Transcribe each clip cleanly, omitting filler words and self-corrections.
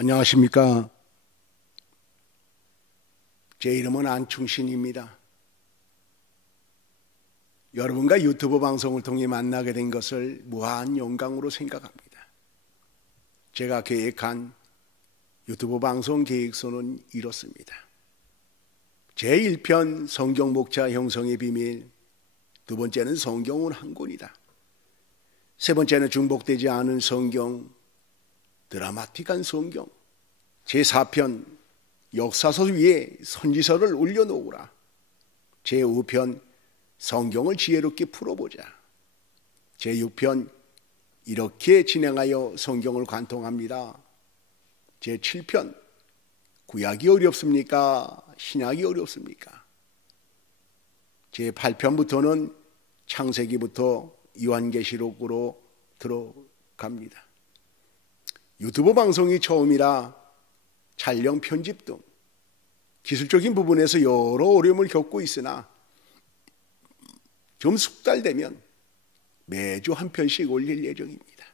안녕하십니까. 제 이름은 안충신입니다. 여러분과 유튜브 방송을 통해 만나게 된 것을 무한 영광으로 생각합니다. 제가 계획한 유튜브 방송 계획서는 이렇습니다. 제1편 성경 목차 형성의 비밀, 두 번째는 성경은 한 권이다. 세 번째는 중복되지 않은 성경, 드라마틱한 성경, 제4편 역사서 위에 선지서를 올려놓으라. 제5편 성경을 지혜롭게 풀어보자. 제6편 이렇게 진행하여 성경을 관통합니다. 제7편 구약이 어렵습니까? 신약이 어렵습니까? 제8편부터는 창세기부터 요한계시록으로 들어갑니다. 유튜브 방송이 처음이라 촬영, 편집 등 기술적인 부분에서 여러 어려움을 겪고 있으나 좀 숙달되면 매주 한 편씩 올릴 예정입니다.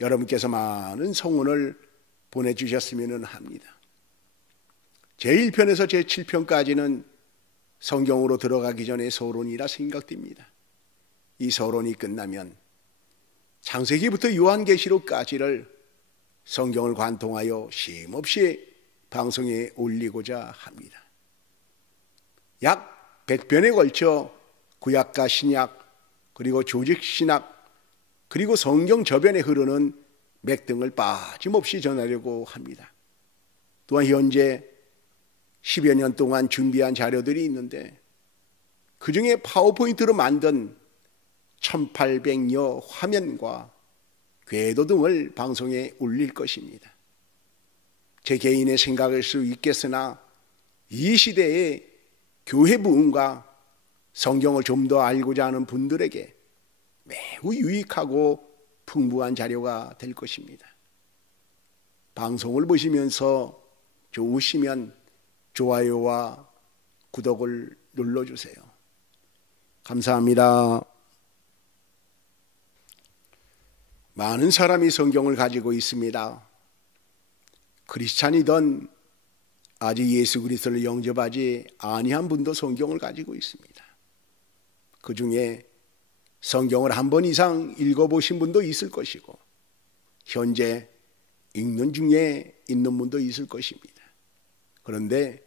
여러분께서 많은 성원을 보내주셨으면 합니다. 제1편에서 제7편까지는 성경으로 들어가기 전에 서론이라 생각됩니다. 이 서론이 끝나면 창세기부터 요한계시록까지를 성경을 관통하여 쉼없이 방송에 올리고자 합니다. 약 100편에 걸쳐 구약과 신약, 그리고 조직신학, 그리고 성경 저변에 흐르는 맥 등을 빠짐없이 전하려고 합니다. 또한 현재 10여 년 동안 준비한 자료들이 있는데 그 중에 파워포인트로 만든 1800여 화면과 궤도 등을 방송에 올릴 것입니다. 제 개인의 생각일 수 있겠으나 이 시대의 교회 부흥과 성경을 좀 더 알고자 하는 분들에게 매우 유익하고 풍부한 자료가 될 것입니다. 방송을 보시면서 좋으시면 좋아요와 구독을 눌러주세요. 감사합니다. 많은 사람이 성경을 가지고 있습니다. 크리스찬이든 아직 예수 그리스도를 영접하지 아니한 분도 성경을 가지고 있습니다. 그 중에 성경을 한 번 이상 읽어보신 분도 있을 것이고 현재 읽는 중에 있는 분도 있을 것입니다. 그런데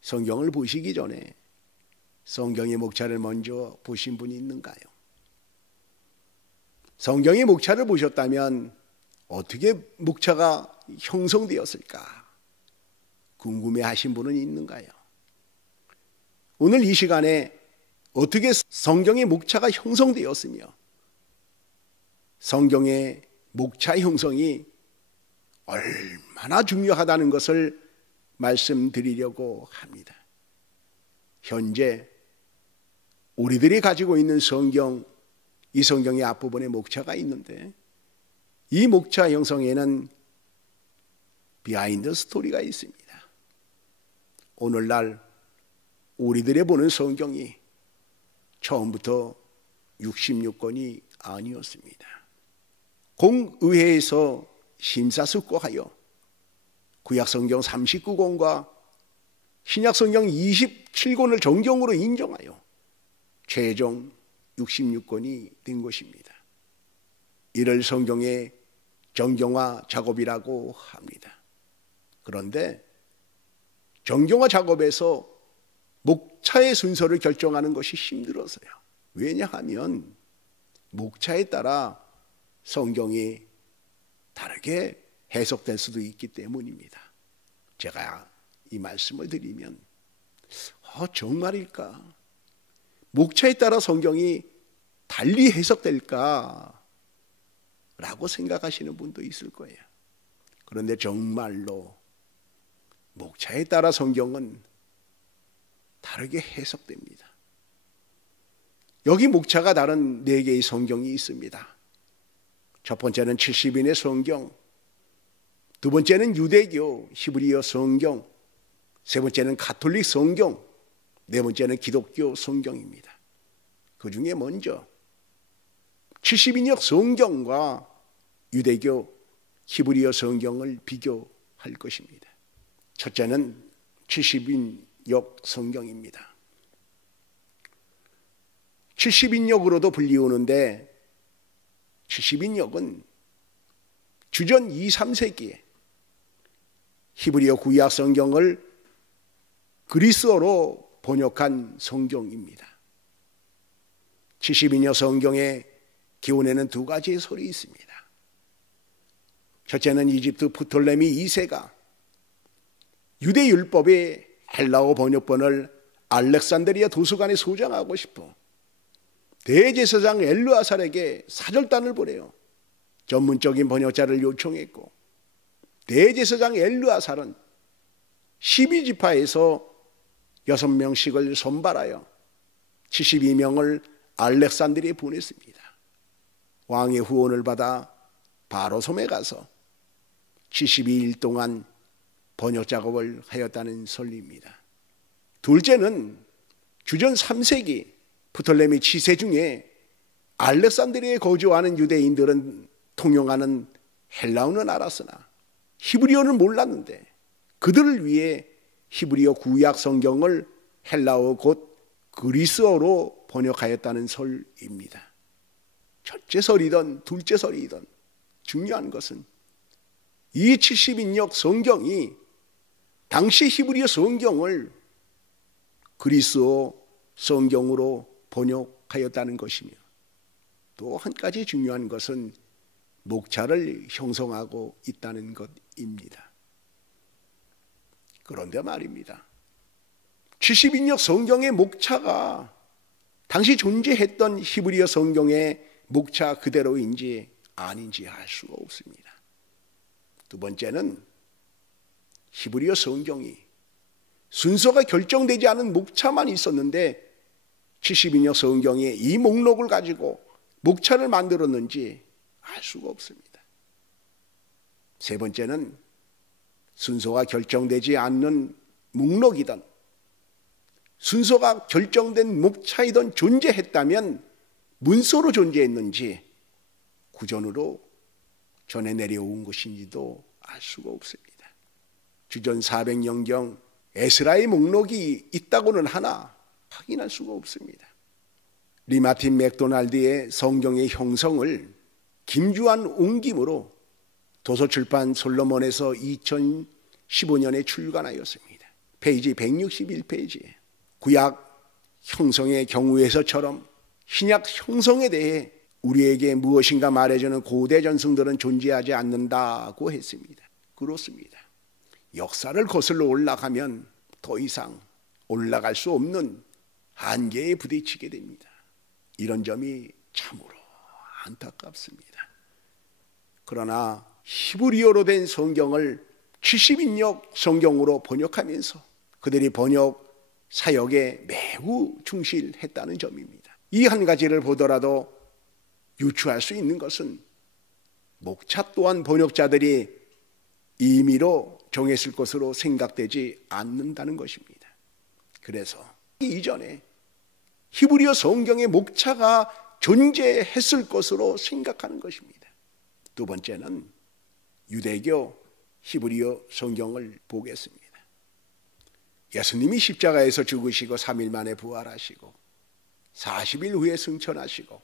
성경을 보시기 전에 성경의 목차를 먼저 보신 분이 있는가요? 성경의 목차를 보셨다면 어떻게 목차가 형성되었을까 궁금해하신 분은 있는가요? 오늘 이 시간에 어떻게 성경의 목차가 형성되었으며 성경의 목차 형성이 얼마나 중요하다는 것을 말씀드리려고 합니다. 현재 우리들이 가지고 있는 성경, 이 성경의 앞부분에 목차가 있는데 이 목차 형성에는 비하인드 스토리가 있습니다. 오늘날 우리들이 보는 성경이 처음부터 66권이 아니었습니다. 공의회에서 심사숙고하여 구약성경 39권과 신약성경 27권을 정경으로 인정하여 최종 66권이 된 것입니다. 이를 성경의 정경화 작업이라고 합니다. 그런데 정경화 작업에서 목차의 순서를 결정하는 것이 힘들어서요. 왜냐하면 목차에 따라 성경이 다르게 해석될 수도 있기 때문입니다. 제가 이 말씀을 드리면 정말일까? 목차에 따라 성경이 달리 해석될까? 라고 생각하시는 분도 있을 거예요. 그런데 정말로 목차에 따라 성경은 다르게 해석됩니다. 여기 목차가 다른 4개의 성경이 있습니다. 첫 번째는 70인의 성경, 두 번째는 유대교 히브리어 성경, 세 번째는 가톨릭 성경, 네 번째는 기독교 성경입니다. 그 중에 먼저 70인역 성경과 유대교 히브리어 성경을 비교할 것입니다. 첫째는 70인역 성경입니다. 70인역으로도 불리우는데 70인역은 주전 2, 3세기에 히브리어 구약 성경을 그리스어로 번역한 성경입니다. 70인역 성경의 기원에는 두 가지의 설이 있습니다. 첫째는 이집트 프톨레미 2세가 유대 율법의 헬라어 번역본을 알렉산드리아 도서관에 소장하고 싶어 대제사장 엘르아살에게 사절단을 보내요. 전문적인 번역자를 요청했고, 대제사장 엘르아살은 12지파에서 6명씩을 선발하여 72명을 알렉산드리아에 보냈습니다. 왕의 후원을 받아 바로 섬에 가서 72일 동안 번역 작업을 하였다는 설리입니다. 둘째는 주전 3세기 프톨레미 치세 중에 알렉산드리아에 거주하는 유대인들은 통용하는 헬라어는 알았으나 히브리어는 몰랐는데 그들을 위해 히브리어 구약 성경을 헬라어 곧 그리스어로 번역하였다는 설입니다. 첫째 설이든 둘째 설이든 중요한 것은 이 70인역 성경이 당시 히브리어 성경을 그리스어 성경으로 번역하였다는 것이며, 또 한 가지 중요한 것은 목차를 형성하고 있다는 것입니다. 그런데 말입니다, 70인역 성경의 목차가 당시 존재했던 히브리어 성경의 목차 그대로인지 아닌지 알 수가 없습니다. 두 번째는 히브리어 성경이 순서가 결정되지 않은 목차만 있었는데 70인역 성경이 이 목록을 가지고 목차를 만들었는지 알 수가 없습니다. 세 번째는 순서가 결정되지 않는 목록이든 순서가 결정된 목차이든 존재했다면 문서로 존재했는지 구전으로 전해 내려온 것인지도 알 수가 없습니다. 주전 400년경 에스라의 목록이 있다고는 하나 확인할 수가 없습니다. 리마틴 맥도날드의 성경의 형성을 김주환 옮김으로 도서출판 솔로몬에서 2015년에 출간하였습니다. 페이지 161페이지에 구약 형성의 경우에서처럼 신약 형성에 대해 우리에게 무엇인가 말해주는 고대 전승들은 존재하지 않는다고 했습니다. 그렇습니다. 역사를 거슬러 올라가면 더 이상 올라갈 수 없는 한계에 부딪히게 됩니다. 이런 점이 참으로 안타깝습니다. 그러나 히브리어로 된 성경을 70인역 성경으로 번역하면서 그들이 번역 사역에 매우 충실했다는 점입니다. 이 한 가지를 보더라도 유추할 수 있는 것은 목차 또한 번역자들이 임의로 정했을 것으로 생각되지 않는다는 것입니다. 그래서 이전에 히브리어 성경의 목차가 존재했을 것으로 생각하는 것입니다. 두 번째는 유대교 히브리어 성경을 보겠습니다. 예수님이 십자가에서 죽으시고 3일 만에 부활하시고 40일 후에 승천하시고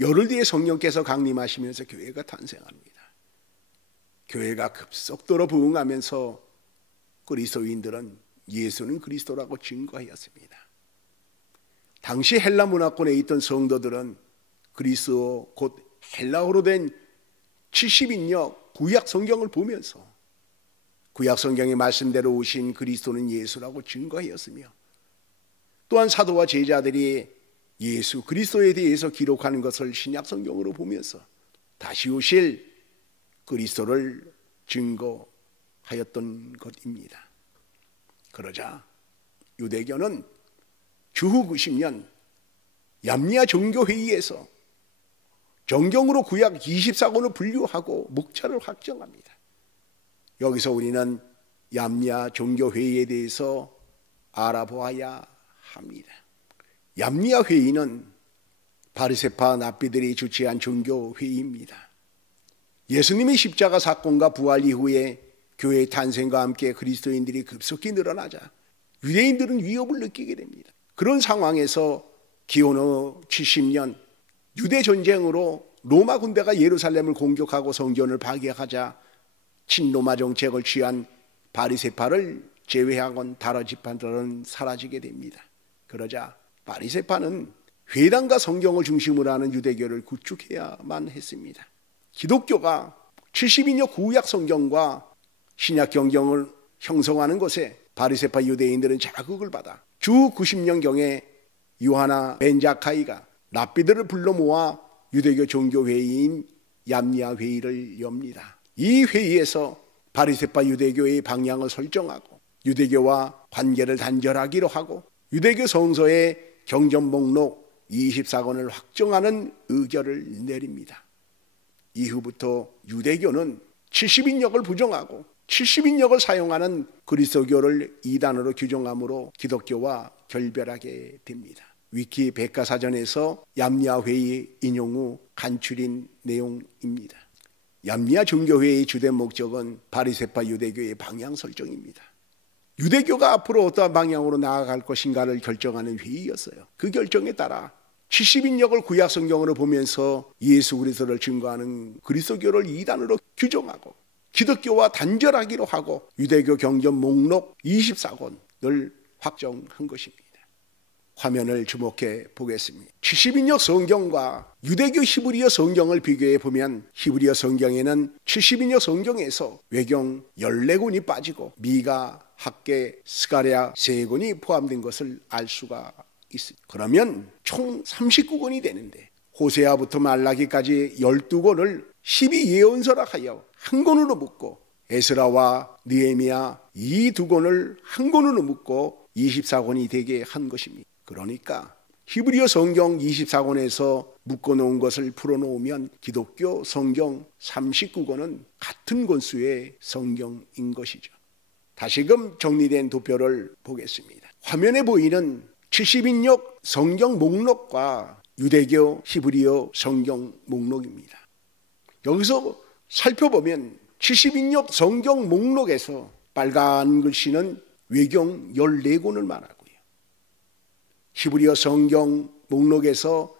열흘 뒤에 성령께서 강림하시면서 교회가 탄생합니다. 교회가 급속도로 부흥하면서 그리스도인들은 예수는 그리스도라고 증거하였습니다. 당시 헬라 문화권에 있던 성도들은 그리스어 곧 헬라어로 된 70인역 구약 성경을 보면서 구약 성경의 말씀대로 오신 그리스도는 예수라고 증거하였으며, 또한 사도와 제자들이 예수 그리스도에 대해서 기록하는 것을 신약 성경으로 보면서 다시 오실 그리스도를 증거하였던 것입니다. 그러자 유대교는 주후 90년 얌리아 종교회의에서 정경으로 구약 24권을 분류하고 목차를 확정합니다. 여기서 우리는 얌리아 종교회의에 대해서 알아보아야 합니다. 얌리아 회의는 바리새파 납비들이 주최한 종교회의입니다. 예수님의 십자가 사건과 부활 이후에 교회의 탄생과 함께 그리스도인들이 급속히 늘어나자 유대인들은 위협을 느끼게 됩니다. 그런 상황에서 기원후 70년 유대 전쟁으로 로마 군대가 예루살렘을 공격하고 성전을 파괴하자 친로마 정책을 취한 바리새파를 제외하곤 다른 지파들은 사라지게 됩니다. 그러자 바리새파는 회당과 성경을 중심으로 하는 유대교를 구축해야만 했습니다. 기독교가 72년 구약 성경과 신약 경경을 형성하는 것에 바리새파 유대인들은 자극을 받아 주 90년경에 요하나 벤자카이가 랍비들을 불러 모아 유대교 종교 회의인 얌니아 회의를 엽니다. 이 회의에서 바리새파 유대교의 방향을 설정하고 유대교와 관계를 단절하기로 하고 유대교 성서의 경전 목록 24권을 확정하는 의결을 내립니다. 이후부터 유대교는 70인역을 부정하고 70인역을 사용하는 그리스도교를 이단으로 규정함으로 기독교와 결별하게 됩니다. 위키 백과사전에서 얌니아 회의 인용 후 간추린 내용입니다. 얌니아 종교회의 주된 목적은 바리새파 유대교의 방향 설정입니다. 유대교가 앞으로 어떠한 방향으로 나아갈 것인가를 결정하는 회의였어요. 그 결정에 따라 70인역을 구약 성경으로 보면서 예수 그리스도를 증거하는 그리스도교를 이단으로 규정하고 기독교와 단절하기로 하고 유대교 경전 목록 24권을 확정한 것입니다. 화면을 주목해 보겠습니다. 70인역 성경과 유대교 히브리어 성경을 비교해 보면 히브리어 성경에는 70인역 성경에서 외경 14권이 빠지고 미가, 학개, 스가랴 3권이 포함된 것을 알 수가 있습니다. 그러면 총 39권이 되는데 호세아부터 말라기까지 12권을 12예언서라 하여 한 권으로 묶고 에스라와 느헤미야 이 2권을 한 권으로 묶고 24권이 되게 한 것입니다. 그러니까 히브리어 성경 24권에서 묶어놓은 것을 풀어놓으면 기독교 성경 39권은 같은 권수의 성경인 것이죠. 다시금 정리된 도표를 보겠습니다. 화면에 보이는 70인역 성경 목록과 유대교 히브리어 성경 목록입니다. 여기서 살펴보면 70인역 성경 목록에서 빨간 글씨는 외경 14권을 말하고요. 히브리어 성경 목록에서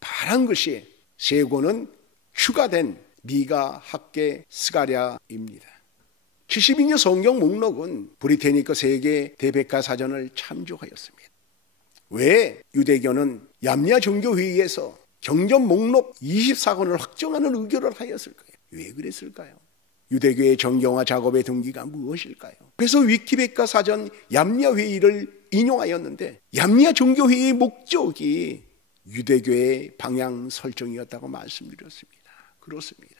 파란 글씨 3권은 추가된 미가, 학개, 스가랴입니다. 70인역 성경 목록은 브리테니커 세계 대백과사전을 참조하였습니다. 왜 유대교는 얌니아 종교회의에서 경전 목록 24권을 확정하는 의결을 하였을까요? 왜 그랬을까요? 유대교의 정경화 작업의 동기가 무엇일까요? 그래서 위키백과사전 얌니아 회의를 인용하였는데 얌니아 종교회의의 목적이 유대교의 방향 설정이었다고 말씀드렸습니다. 그렇습니다.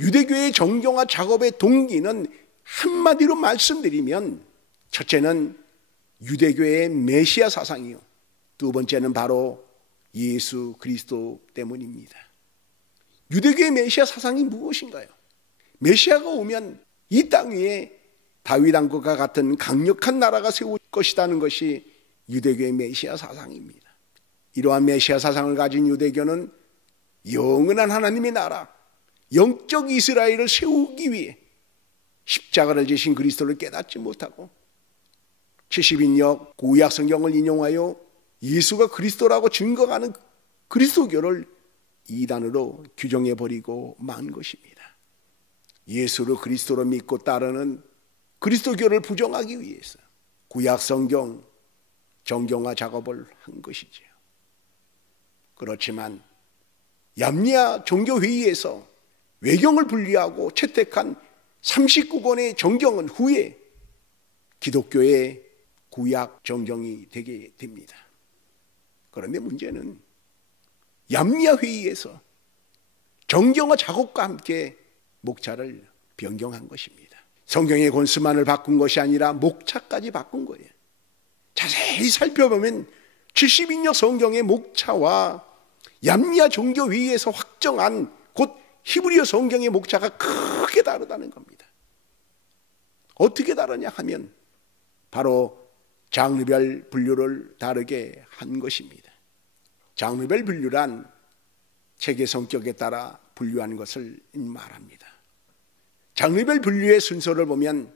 유대교의 정경화 작업의 동기는 한마디로 말씀드리면 첫째는 유대교의 메시아 사상이요, 두 번째는 바로 예수 그리스도 때문입니다. 유대교의 메시아 사상이 무엇인가요? 메시아가 오면 이 땅 위에 다윗 왕국과 같은 강력한 나라가 세울 것이라는 것이 유대교의 메시아 사상입니다. 이러한 메시아 사상을 가진 유대교는 영원한 하나님의 나라, 영적 이스라엘을 세우기 위해 십자가를 지신 그리스도를 깨닫지 못하고 70인역 구약 성경을 인용하여 예수가 그리스도라고 증거하는 그리스도교를 이단으로 규정해버리고 만 것입니다. 예수를 그리스도로 믿고 따르는 그리스도교를 부정하기 위해서 구약 성경 정경화 작업을 한 것이지요. 그렇지만 얌니아 종교회의에서 외경을 분리하고 채택한 39권의 정경은 후에 기독교의 구약 정경이 되게 됩니다. 그런데 문제는 얌니아 회의에서 정경화 작업과 함께 목차를 변경한 것입니다. 성경의 권수만을 바꾼 것이 아니라 목차까지 바꾼 거예요. 자세히 살펴보면 70인역 성경의 목차와 얌니아 종교회의에서 확정한 곧 히브리어 성경의 목차가 크게 다르다는 겁니다. 어떻게 다르냐 하면 바로 장르별 분류를 다르게 한 것입니다. 장르별 분류란 책의 성격에 따라 분류한 것을 말합니다. 장르별 분류의 순서를 보면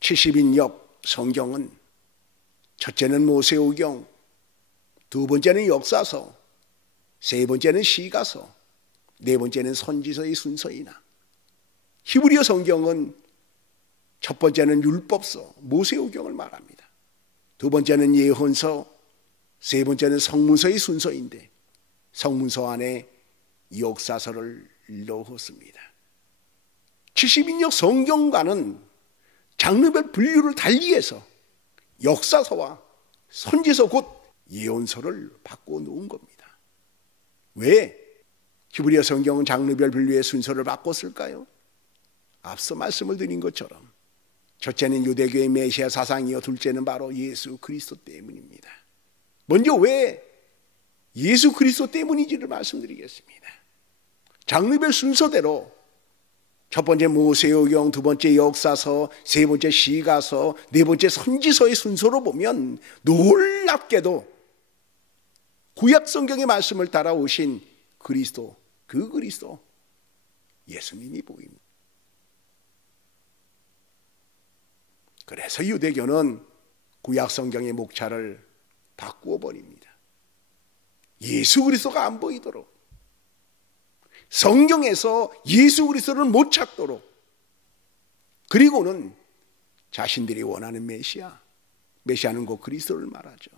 70인역 성경은 첫째는 모세오경, 두 번째는 역사서, 세 번째는 시가서, 네 번째는 선지서의 순서이나 히브리어 성경은 첫 번째는 율법서, 모세오경을 말합니다. 두 번째는 예언서, 세 번째는 성문서의 순서인데 성문서 안에 역사서를 넣었습니다. 70인역 성경과는 장르별 분류를 달리해서 역사서와 선지서 곧 예언서를 바꿔놓은 겁니다. 왜 히브리어 성경은 장르별 분류의 순서를 바꿨을까요? 앞서 말씀을 드린 것처럼 첫째는 유대교의 메시아 사상이요 둘째는 바로 예수 그리스도 때문입니다. 먼저 왜 예수 그리스도 때문인지를 말씀드리겠습니다. 장르별 순서대로 첫 번째 모세오경, 두 번째 역사서, 세 번째 시가서, 네 번째 선지서의 순서로 보면 놀랍게도 구약 성경의 말씀을 따라오신 그리스도, 그 그리스도 예수님이 보입니다. 그래서 유대교는 구약 성경의 목차를 바꾸어 버립니다. 예수 그리스도가 안 보이도록, 성경에서 예수 그리스도를 못 찾도록, 그리고는 자신들이 원하는 메시아는 곧 그리스도를 말하죠.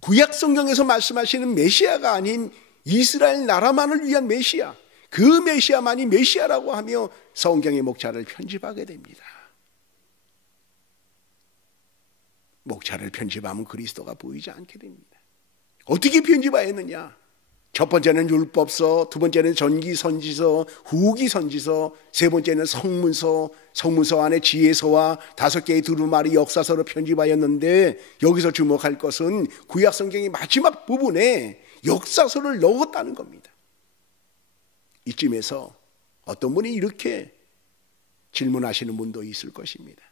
구약 성경에서 말씀하시는 메시아가 아닌 이스라엘 나라만을 위한 메시아, 그 메시아만이 메시아라고 하며 성경의 목차를 편집하게 됩니다. 목차를 편집하면 그리스도가 보이지 않게 됩니다. 어떻게 편집하였느냐? 첫 번째는 율법서, 두 번째는 전기 선지서, 후기 선지서, 세 번째는 성문서, 성문서 안에 지혜서와 5개의 두루마리 역사서로 편집하였는데 여기서 주목할 것은 구약 성경의 마지막 부분에 역사서를 넣었다는 겁니다. 이쯤에서 어떤 분이 이렇게 질문하시는 분도 있을 것입니다.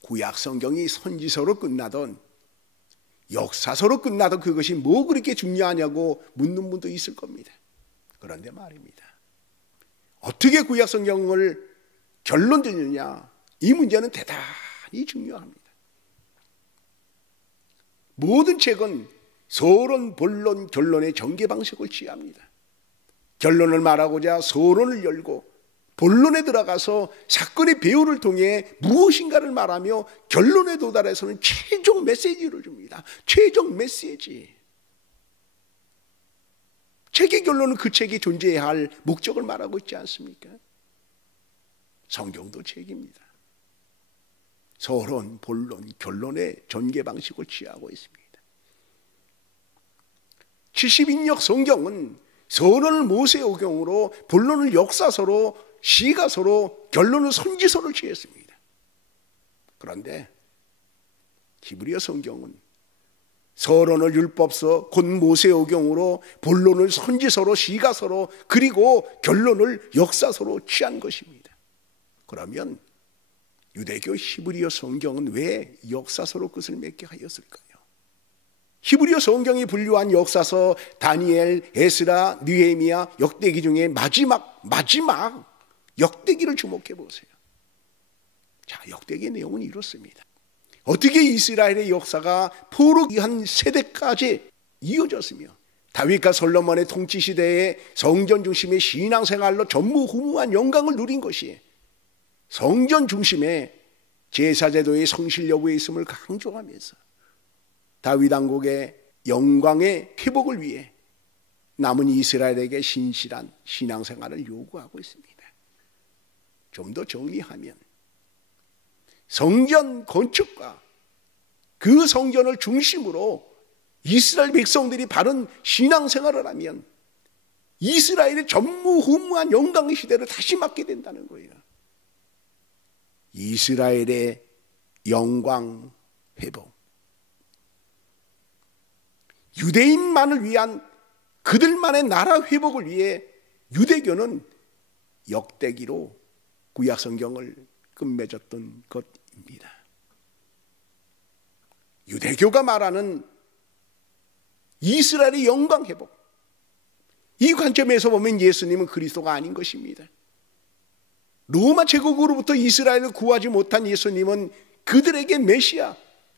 구약 성경이 선지서로 끝나던 역사서로 끝나도 그것이 뭐 그렇게 중요하냐고 묻는 분도 있을 겁니다. 그런데 말입니다, 어떻게 구약 성경을 결론 짓느냐, 이 문제는 대단히 중요합니다. 모든 책은 서론, 본론, 결론의 전개 방식을 취합니다. 결론을 말하고자 서론을 열고 본론에 들어가서 사건의 배후를 통해 무엇인가를 말하며 결론에 도달해서는 최종 메시지를 줍니다. 최종 메시지. 책의 결론은 그 책이 존재해야 할 목적을 말하고 있지 않습니까? 성경도 책입니다. 서론, 본론, 결론의 전개 방식을 취하고 있습니다. 70인역 성경은 서론을 모세오경으로, 본론을 역사서로, 시가서로, 결론은 선지서를 취했습니다. 그런데 히브리어 성경은 서론을 율법서, 곧 모세오경으로, 본론을 선지서로, 시가서로, 그리고 결론을 역사서로 취한 것입니다. 그러면 유대교 히브리어 성경은 왜 역사서로 끝을 맺게 하였을까요? 히브리어 성경이 분류한 역사서, 다니엘, 에스라, 느헤미야, 역대기 중에 마지막 역대기를 주목해 보세요. 자, 역대기의 내용은 이렇습니다. 어떻게 이스라엘의 역사가 포로기한 세대까지 이어졌으며 다윗과 솔로몬의 통치 시대에 성전 중심의 신앙생활로 전무후무한 영광을 누린 것이 성전 중심의 제사제도의 성실 여부에 있음을 강조하면서 다윗 왕국의 영광의 회복을 위해 남은 이스라엘에게 신실한 신앙생활을 요구하고 있습니다. 좀 더 정리하면 성전 건축과 그 성전을 중심으로 이스라엘 백성들이 바른 신앙생활을 하면 이스라엘의 전무후무한 영광의 시대를 다시 맞게 된다는 거예요. 이스라엘의 영광 회복, 유대인만을 위한 그들만의 나라 회복을 위해 유대교는 역대기로 구약 성경을 끝맺었던 것입니다. 유대교가 말하는 이스라엘의 영광 회복, 이 관점에서 보면 예수님은 그리스도가 아닌 것입니다. 로마 제국으로부터 이스라엘을 구하지 못한 예수님은 그들에게 메시아,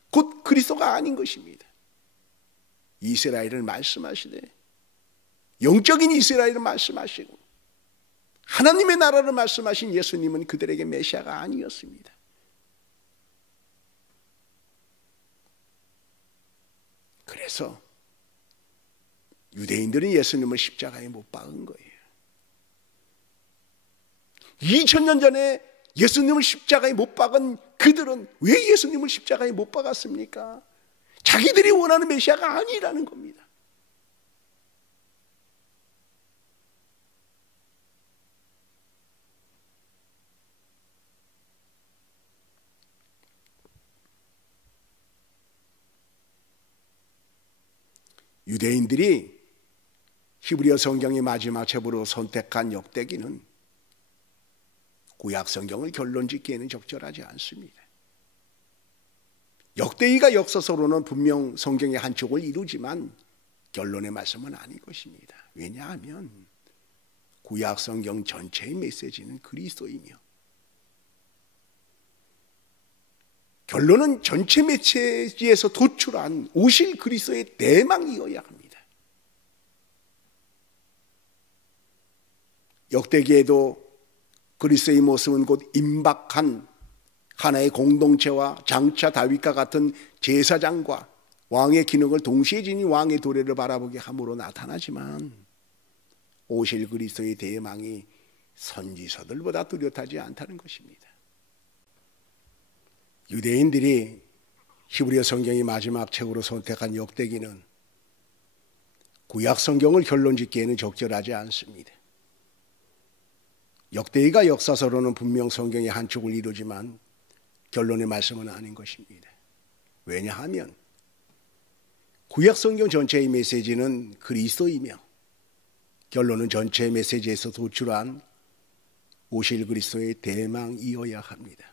곧 그리스도가 아닌 것입니다. 이스라엘을 말씀하시되, 영적인 이스라엘을 말씀하시고 하나님의 나라를 말씀하신 예수님은 그들에게 메시아가 아니었습니다. 그래서 유대인들은 예수님을 십자가에 못 박은 거예요. 2000년 전에 예수님을 십자가에 못 박은 그들은 왜 예수님을 십자가에 못 박았습니까? 자기들이 원하는 메시아가 아니라는 겁니다. 유대인들이 히브리어 성경의 마지막 책으로 선택한 역대기는 구약 성경을 결론짓기에는 적절하지 않습니다. 역대기가 역사서로는 분명 성경의 한 쪽을 이루지만 결론의 말씀은 아닌 것입니다. 왜냐하면 구약 성경 전체의 메시지는 그리스도이며 결론은 전체 메시지에서 도출한 오실 그리스도의 대망이어야 합니다. 역대기에도 그리스도의 모습은 곧 임박한 하나의 공동체와 장차 다윗과 같은 제사장과 왕의 기능을 동시에 지닌 왕의 도래를 바라보게 함으로 나타나지만 오실 그리스도의 대망이 선지서들보다 뚜렷하지 않다는 것입니다. 유대인들이 히브리어 성경의 마지막 책으로 선택한 역대기는 구약 성경을 결론짓기에는 적절하지 않습니다. 역대기가 역사서로는 분명 성경의 한 쪽을 이루지만 결론의 말씀은 아닌 것입니다. 왜냐하면 구약 성경 전체의 메시지는 그리스도이며 결론은 전체 메시지에서 도출한 오실 그리스도의 대망이어야 합니다.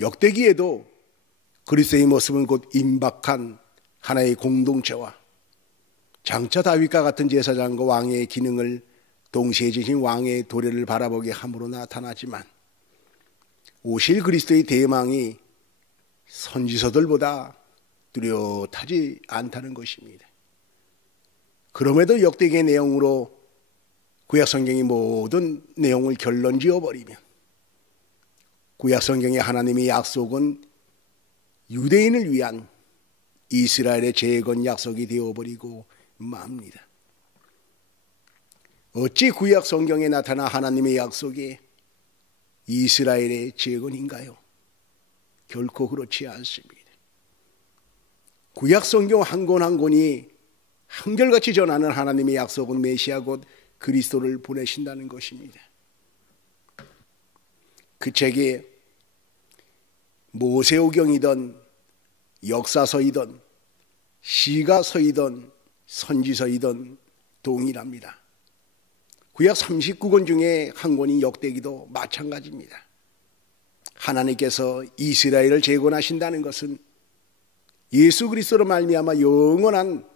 역대기에도 그리스도의 모습은 곧 임박한 하나의 공동체와 장차 다윗과 같은 제사장과 왕의 기능을 동시에 지신 왕의 도래를 바라보게 함으로 나타나지만 오실 그리스도의 대망이 선지서들보다 뚜렷하지 않다는 것입니다. 그럼에도 역대기의 내용으로 구약 성경의 모든 내용을 결론지어버리면 구약 성경의 하나님의 약속은 유대인을 위한 이스라엘의 재건 약속이 되어버리고 맙니다. 어찌 구약 성경에 나타난 하나님의 약속이 이스라엘의 재건인가요? 결코 그렇지 않습니다. 구약 성경 한 권 한 권이 한결같이 전하는 하나님의 약속은 메시아 곧 그리스도를 보내신다는 것입니다. 그 책이 모세오경이든 역사서이든 시가서이든 선지서이든 동일합니다. 구약 39권 중에 한 권이 역대기도 마찬가지입니다. 하나님께서 이스라엘을 재건하신다는 것은 예수 그리스도로 말미암아 영원한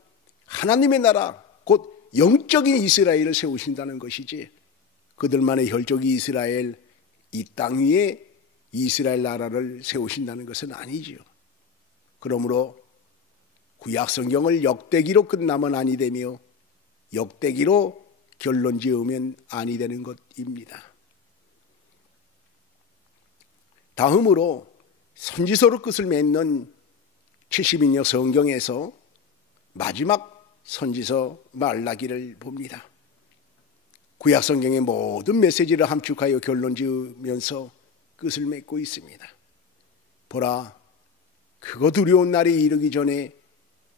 하나님의 나라 곧 영적인 이스라엘을 세우신다는 것이지 그들만의 혈족이 이스라엘 이 땅 위에 이스라엘 나라를 세우신다는 것은 아니지요. 그러므로 구약 성경을 역대기로 끝나면 아니 되며 역대기로 결론 지으면 아니 되는 것입니다. 다음으로 선지서로 끝을 맺는 70인역 성경에서 마지막 선지서 말라기를 봅니다. 구약 성경의 모든 메시지를 함축하여 결론 지으면서 끝을 맺고 있습니다. 보라, 크고 두려운 날이 이르기 전에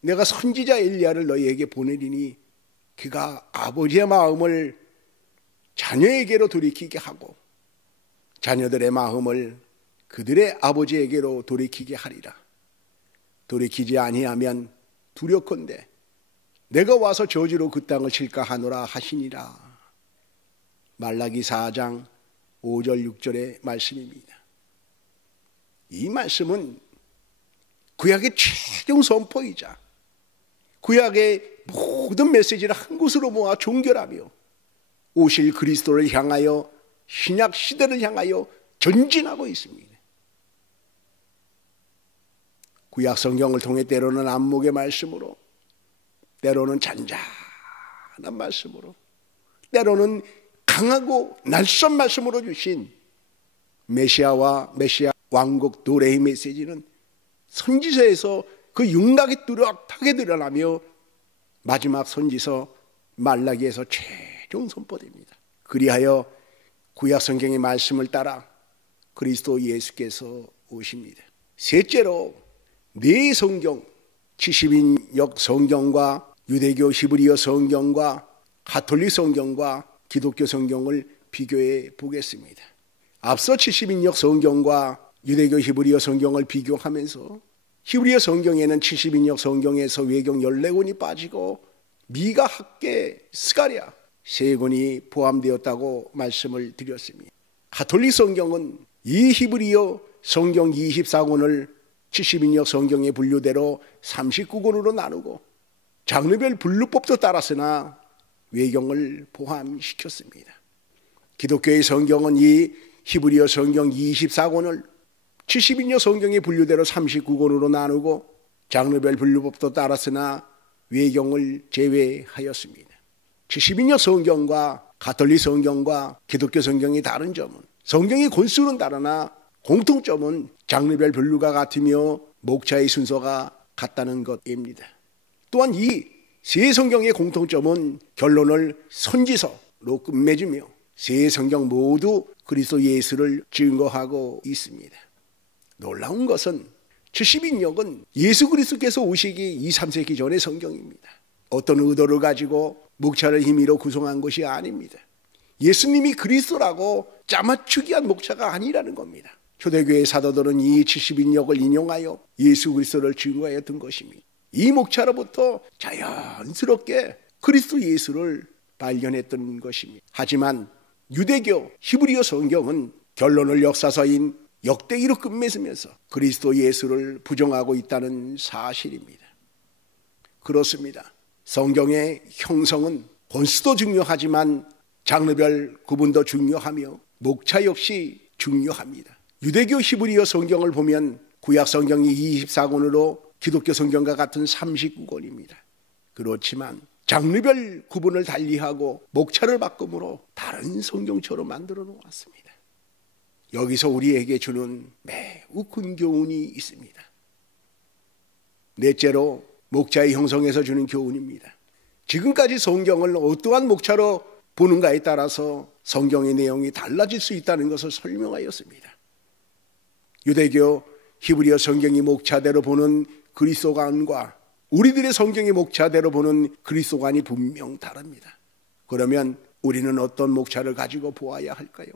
내가 선지자 엘리야를 너희에게 보내리니 그가 아버지의 마음을 자녀에게로 돌이키게 하고 자녀들의 마음을 그들의 아버지에게로 돌이키게 하리라. 돌이키지 아니하면 두렵건대 내가 와서 저주로 그 땅을 칠까 하노라 하시니라. 말라기 4장 5절 6절의 말씀입니다. 이 말씀은 구약의 최종 선포이자 구약의 모든 메시지를 한 곳으로 모아 종결하며 오실 그리스도를 향하여 신약 시대를 향하여 전진하고 있습니다. 구약 성경을 통해 때로는 안목의 말씀으로, 때로는 잔잔한 말씀으로, 때로는 강하고 낯선 말씀으로 주신 메시아와 메시아 왕국 도래의 메시지는 선지서에서 그 윤곽이 뚜렷하게 드러나며 마지막 선지서 말라기에서 최종 선포됩니다. 그리하여 구약 성경의 말씀을 따라 그리스도 예수께서 오십니다. 셋째로 네 성경, 70인역 성경과 유대교 히브리어 성경과 가톨릭 성경과 기독교 성경을 비교해 보겠습니다. 앞서 70인역 성경과 유대교 히브리어 성경을 비교하면서 히브리어 성경에는 70인역 성경에서 외경 14권이 빠지고 미가, 학계, 스가랴 3권이 포함되었다고 말씀을 드렸습니다. 가톨릭 성경은 이 히브리어 성경 24권을 70인역 성경의 분류대로 39권으로 나누고 장르별 분류법도 따랐으나 외경을 포함시켰습니다. 기독교의 성경은 이 히브리어 성경 24권을 70인역 성경의 분류대로 39권으로 나누고 장르별 분류법도 따랐으나 외경을 제외하였습니다. 70인역 성경과 가톨릭 성경과 기독교 성경이 다른 점은 성경의 권수는 다르나 공통점은 장르별 분류가 같으며 목차의 순서가 같다는 것입니다. 또한 이 세 성경의 공통점은 결론을 선지서로 끝맺으며 세 성경 모두 그리스도 예수를 증거하고 있습니다. 놀라운 것은 70인역은 예수 그리스도께서 오시기 2, 3세기 전의 성경입니다. 어떤 의도를 가지고 목차를 임의로 구성한 것이 아닙니다. 예수님이 그리스도라고 짜맞추기한 목차가 아니라는 겁니다. 초대교회 사도들은 이 70인역을 인용하여 예수 그리스도를 증거하였던 것입니다. 이 목차로부터 자연스럽게 그리스도 예수를 발견했던 것입니다. 하지만 유대교 히브리어 성경은 결론을 역사서인 역대기로 끝맺으면서 그리스도 예수를 부정하고 있다는 사실입니다. 그렇습니다. 성경의 형성은 본수도 중요하지만 장르별 구분도 중요하며 목차 역시 중요합니다. 유대교 히브리어 성경을 보면 구약 성경이 24권으로 기독교 성경과 같은 39권입니다. 그렇지만 장르별 구분을 달리하고 목차를 바꿈으로 다른 성경처럼 만들어 놓았습니다. 여기서 우리에게 주는 매우 큰 교훈이 있습니다. 넷째로 목차의 형성에서 주는 교훈입니다. 지금까지 성경을 어떠한 목차로 보는가에 따라서 성경의 내용이 달라질 수 있다는 것을 설명하였습니다. 유대교 히브리어 성경이 목차대로 보는 그리스도관과 우리들의 성경의 목차대로 보는 그리스도관이 분명 다릅니다. 그러면 우리는 어떤 목차를 가지고 보아야 할까요?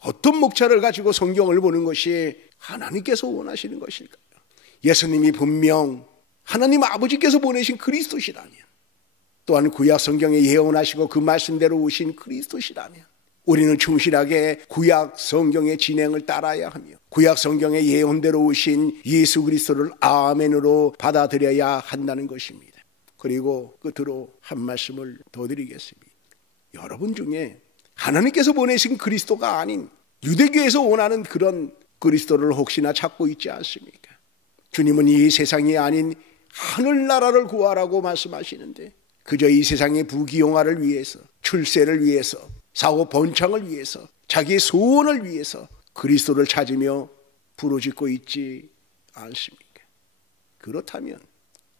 어떤 목차를 가지고 성경을 보는 것이 하나님께서 원하시는 것일까요? 예수님이 분명 하나님 아버지께서 보내신 그리스도시라면, 또한 구약 성경에 예언하시고 그 말씀대로 오신 그리스도시라면 우리는 충실하게 구약 성경의 진행을 따라야 하며 구약 성경의 예언대로 오신 예수 그리스도를 아멘으로 받아들여야 한다는 것입니다. 그리고 끝으로 한 말씀을 더 드리겠습니다. 여러분 중에 하나님께서 보내신 그리스도가 아닌 유대교에서 원하는 그런 그리스도를 혹시나 찾고 있지 않습니까? 주님은 이 세상이 아닌 하늘나라를 구하라고 말씀하시는데 그저 이 세상의 부귀영화를 위해서, 출세를 위해서, 사고 번창을 위해서, 자기의 소원을 위해서 그리스도를 찾으며 부르짖고 있지 않습니까? 그렇다면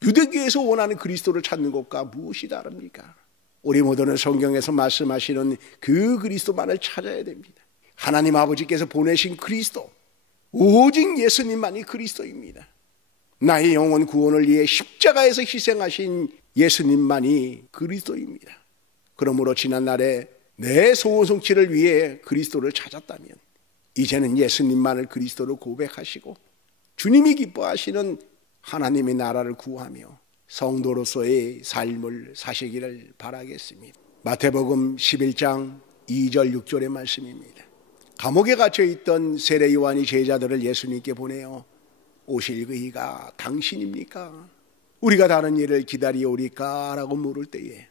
유대교에서 원하는 그리스도를 찾는 것과 무엇이 다릅니까? 우리 모두는 성경에서 말씀하시는 그 그리스도만을 찾아야 됩니다. 하나님 아버지께서 보내신 그리스도, 오직 예수님만이 그리스도입니다. 나의 영혼 구원을 위해 십자가에서 희생하신 예수님만이 그리스도입니다. 그러므로 지난날에 내 소원 성취를 위해 그리스도를 찾았다면 이제는 예수님만을 그리스도로 고백하시고 주님이 기뻐하시는 하나님의 나라를 구하며 성도로서의 삶을 사시기를 바라겠습니다. 마태복음 11장 2절 6절의 말씀입니다. 감옥에 갇혀있던 세례 요한이 제자들을 예수님께 보내어 오실 그이가 당신입니까? 우리가 다른 일을 기다리오리까라고 물을 때에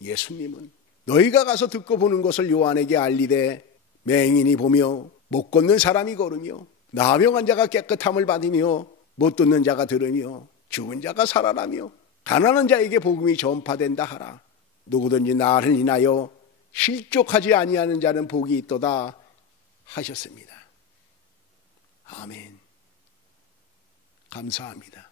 예수님은 너희가 가서 듣고 보는 것을 요한에게 알리되 맹인이 보며 못 걷는 사람이 걸으며 나병한 자가 깨끗함을 받으며 못 듣는 자가 들으며 죽은 자가 살아나며 가난한 자에게 복음이 전파된다 하라. 누구든지 나를 인하여 실족하지 아니하는 자는 복이 있도다 하셨습니다. 아멘. 감사합니다.